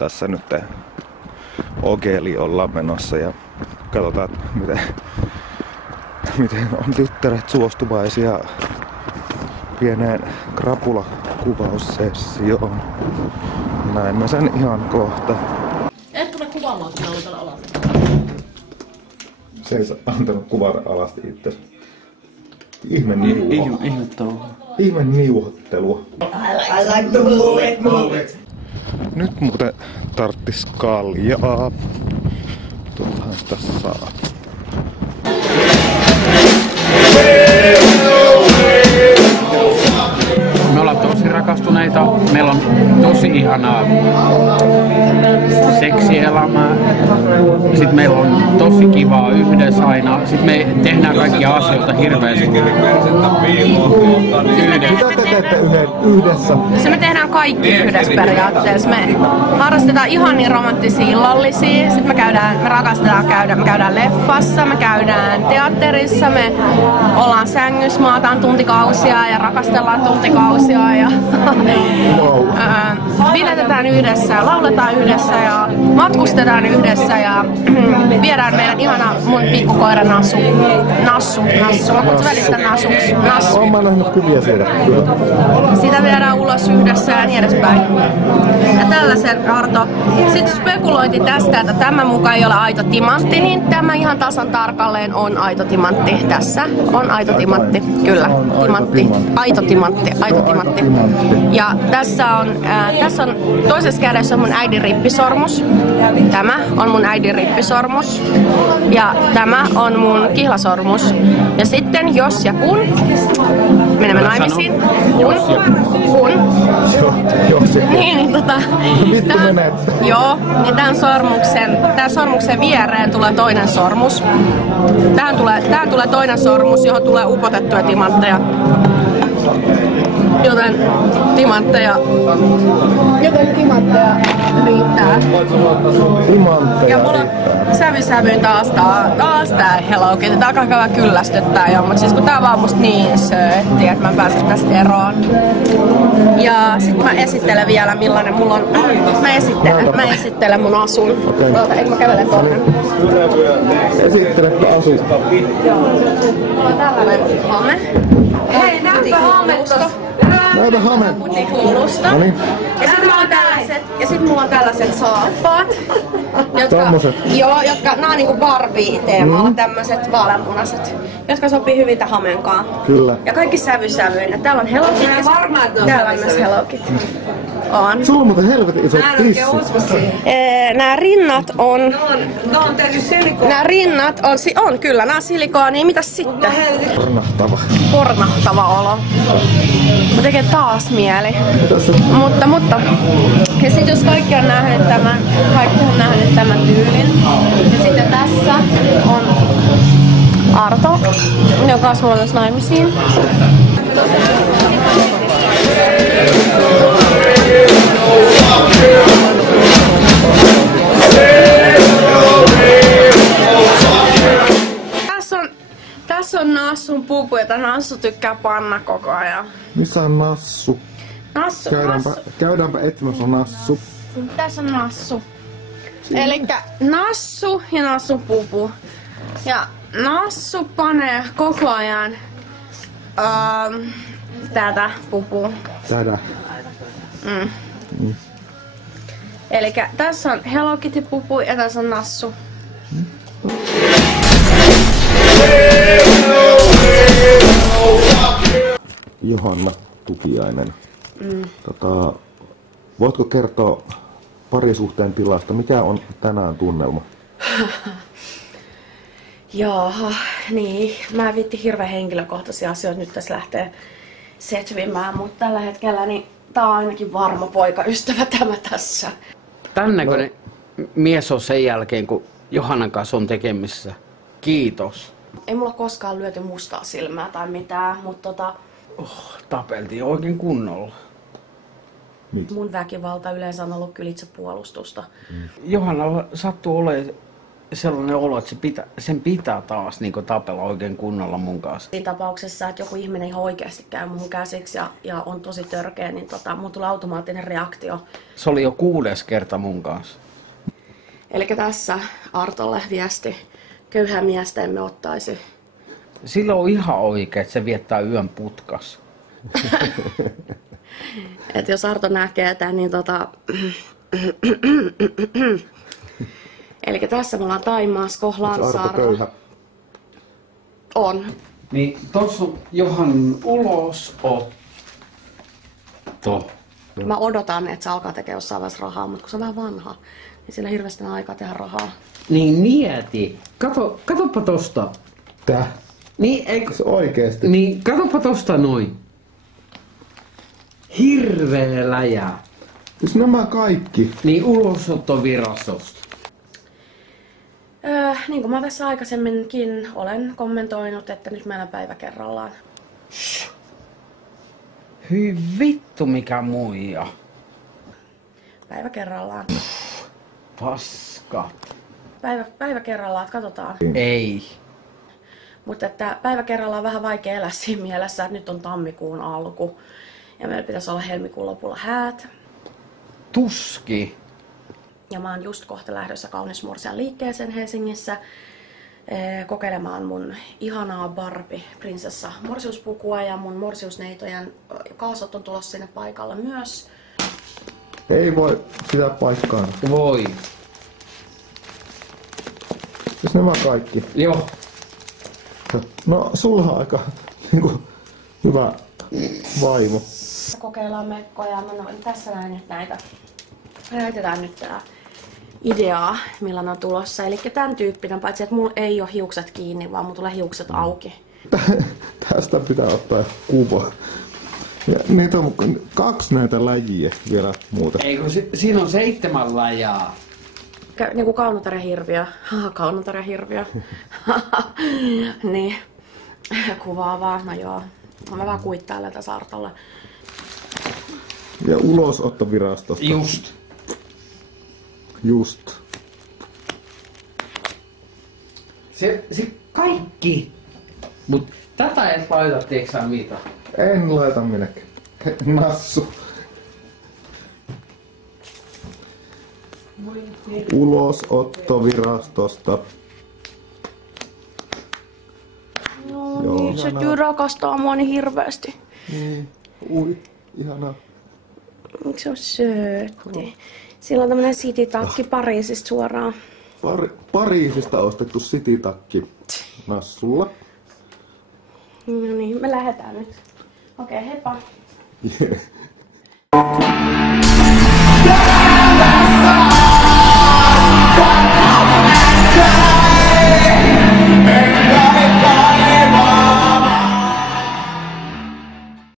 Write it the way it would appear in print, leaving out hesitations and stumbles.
tässä nyt Ogeli ollaan menossa ja katsotaan miten on tyttäret suostuvaisia pieneen krapulakuvaussessioon. Näemme sen ihan kohta. Et tule kuvaamaan, kun mä täällä alas. Se ei antanut kuvata alasti itse. Ihme niuho. Ihme niuhottelua. I like to move it. Nyt muuten tarttis kaljaa. Tuotahan sitä saa. Me ollaan tosi rakastuneita. Meillä on tosi ihanaa seksielämää. Sitten meillä on tosi kivaa yhdessä aina. Sitten me tehdään kaikkia asioita hirveästi yhdessä. Mitä te teette yhdessä? Se me tehdään kaikki yhdessä periaatteessa. Me harrastetaan ihan niin romanttisia illallisia. Sitten me rakastetaan me käydään leffassa, me käydään teatterissa, me ollaan sängyssä, maataan tuntikausia ja rakastellaan tuntikausia ja biletetään yhdessä, lauletaan yhdessä ja matkustetaan yhdessä ja viedään meidän ihana mun pikkukoira Nassu. Mä kutsun välistä Nassuksi. Oon mä nähnyt kuvia siitä. Sitä viedään ulos yhdessä ja niin edespäin. Ja tällaisen Arto. Sitten spekulointi tästä, että tämä mukaan ei ole aito timantti, niin tämä ihan tasan tarkalleen on aito timantti. Tässä on aito timantti, kyllä. Timantti. Aito timantti. Ja tässä on toisessa kädessä on mun äidin rippisormus. Tämä on mun äidin rippisormus. Ja tämä on mun kihlasormus. Ja sitten jos ja kun menemme naimisiin. Niin tämän sormuksen viereen tulee toinen sormus. Tähän tulee toinen sormus, johon tulee upotettuja timantteja. Joten timantteja riittää. Ja mulla on sävyyn taas tää Hello Kitty. Tää alkaa käydä kyllästyttää jo, mutta siis kun tää on vaan musta niin söötti, että mä en pääse tästä eroon. Ja sit mä esittelen vielä millainen mulla on. Mä esittelen mun asun. Okay. Eikö mä kävele tonne? Esittelepä asun. Mulla on tällainen hame. Hei, näypä hametta. Näytä hame. Putikulusta. Ja sit mulla on tällaiset saappaat. Jotka nää on niinku Barbie-teemalla, tämmöset vaaleanpunaiset, jotka sopii hyvin tähän hamenkaan. Kyllä. Ja kaikki sävysävyinä. Täällä on Hello Kitty ja täällä on myös Hello Kitty. On. Sulla on muuten helvetin isot tissit. Nää rinnat on... Nää rinnat on kyllä, nää on silikoonia. Mitäs sitten? Pornahtava olo. Mä tekee taas mieli. Mutta. Ja sit jos kaikki on nähnyt tämän tyylin. Ja sitten tässä on Arto, joka on mulla myös naimisiin. Tässä on Nassun pupu, jota Nassu tykkää panna koko ajan. Missä on Nassu? Nassu. Käydäänpä etsimässä Nassu. Tässä on Nassu. Elikkä Nassu ja Nassun pupu. Ja Nassu panee koko ajan tätä pupua. Tätä. Elikkä tässä on Hello Kitty pupu ja tässä on Nassu. Johanna Tukiainen. Voitko kertoa parisuhteen tilasta? Mikä on tänään tunnelma? Jaha, niin. Mä en viitti hirveän henkilökohtaisia asioita nyt tässä lähtee setvimään, mutta tällä hetkellä niin tää on ainakin varma poikaystävä tämä tässä. Tänneköinen mies on sen jälkeen, kun Johannan kanssa on tekemissä. Kiitos. Ei mulla koskaan lyöty mustaa silmää tai mitään, mutta Tapeltiin oikein kunnolla. mun väkivalta yleensä on ollut kyllä itse puolustusta. Johannalla sattuu olemaan sellainen olo, että sen pitää taas niin tapella oikein kunnolla mun kanssa. Siinä tapauksessa, että joku ihminen ihan oikeasti käy mun käsiksi ja on tosi törkeä, niin mun tulee automaattinen reaktio. Se oli jo 6. kerta mun kanssa. Eli tässä Artolle viesti. Köyhää miestä emme ottaisi. Sillä on ihan oikein, että se viettää yön putkas. Et jos Arto näkee tämän, niin Eli tässä me ollaan Thaimaassa, Kohlansaarella. Arto köyhä? On. Niin tossa on Johan ulosotto. Mä odotan, että se alkaa tekemään jossain vaiheessa rahaa, mutta kun se on vähän vanha, niin sillä hirveästi on aikaa tehdä rahaa. Niin mieti. Katoppa tosta. Tää? Niin, eikö... Se oikeesti? Niin, katoppa tosta noin. Hirveä läjä. Siis nämä kaikki. Niin ulosottovirastosta. Niin kuin mä tässä aikaisemminkin olen kommentoinut, että nyt meillä päivä kerrallaan. Hyi vittu mikä muija. Päivä kerrallaan. Paska. Päivä kerrallaan, että katsotaan. Ei. Mutta että päivä kerrallaan on vähän vaikea elää siinä mielessä, että nyt on tammikuun alku. Ja meillä pitäisi olla helmikuun lopulla häät. Tuski. Ja mä oon just kohta lähdössä Kaunismorsian liikkeeseen Helsingissä kokeilemaan mun ihanaa Barbie-prinsessa morsiuspukua ja mun morsiusneitojen kaasot on tulossa sinne paikalla myös. Ei voi pitää paikkaan. Voi. Siis nämä kaikki. Joo. No sulla on aika niinku, hyvä vaimo. Kokeillaan mekkoja. Mä tässä näin nyt näitä. Näytetään nyt tää ideaa, millainen on tulossa. Eli tämän tyyppinen, paitsi että mulla ei ole hiukset kiinni, vaan mulla tulee hiukset auki. Tästä pitää ottaa kuva. Ja niitä on 2 näitä läjiä vielä muuta. Eikö siinä on 7 läjää. Niinku kaunotarjahirviö. Kaunotarjahirviö. Niin. Kuvaavaa. No joo. Mä vaan kuittailen tässä Artolla. Ja ulosottovirastosta. Just. Se kaikki. Mut tätä et laita, tiiäksä mitä? En laita minäkään. Nassu. Ulosottovirastosta. No niin, se tyy rakastaa mua niin hirveästi. Ui, ihanaa. Se on söötti. Sillä on tämmönen citytakki Pariisista suoraan. Pariisista ostettu citytakki Nassulla. No niin, me lähdetään nyt. Okei, heippa. Yeah.